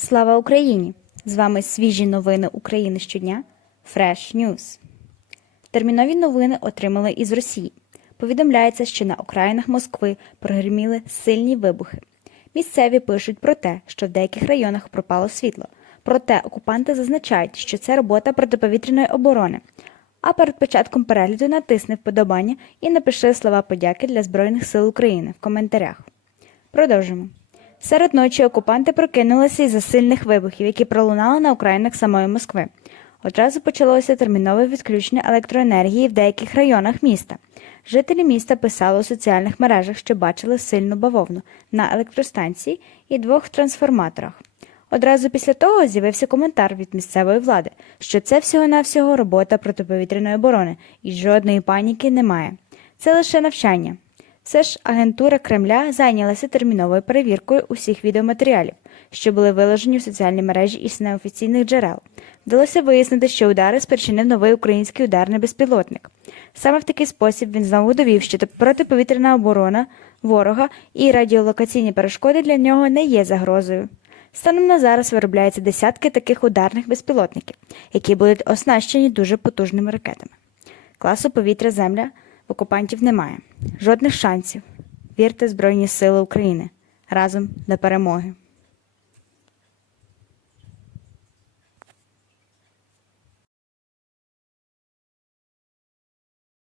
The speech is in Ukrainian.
Слава Україні! З вами свіжі новини України щодня Fresh News. Термінові новини отримали із Росії. Повідомляється, що на окраїнах Москви прогреміли сильні вибухи. Місцеві пишуть про те, що в деяких районах пропало світло. Проте окупанти зазначають, що це робота протиповітряної оборони. А перед початком перегляду натисни вподобання і напиши слова подяки для Збройних сил України в коментарях. Продовжимо. Серед ночі окупанти прокинулися із-за сильних вибухів, які пролунали на окраїнах самої Москви. Одразу почалося термінове відключення електроенергії в деяких районах міста. Жителі міста писали у соціальних мережах, що бачили сильну бавовну на електростанції і двох трансформаторах. Одразу після того з'явився коментар від місцевої влади, що це всього-навсього робота протиповітряної оборони і жодної паніки немає. Це лише навчання. Все ж агентура Кремля зайнялася терміновою перевіркою усіх відеоматеріалів, що були виложені в соціальні мережі із неофіційних джерел. Вдалося вияснити, що удари спричинив новий український ударний безпілотник. Саме в такий спосіб він знову довів, що протиповітряна оборона ворога і радіолокаційні перешкоди для нього не є загрозою. Станом на зараз виробляються десятки таких ударних безпілотників, які будуть оснащені дуже потужними ракетами. Класу повітря земля окупантів немає. Жодних шансів. Вірте Збройні Сили України. Разом до перемоги.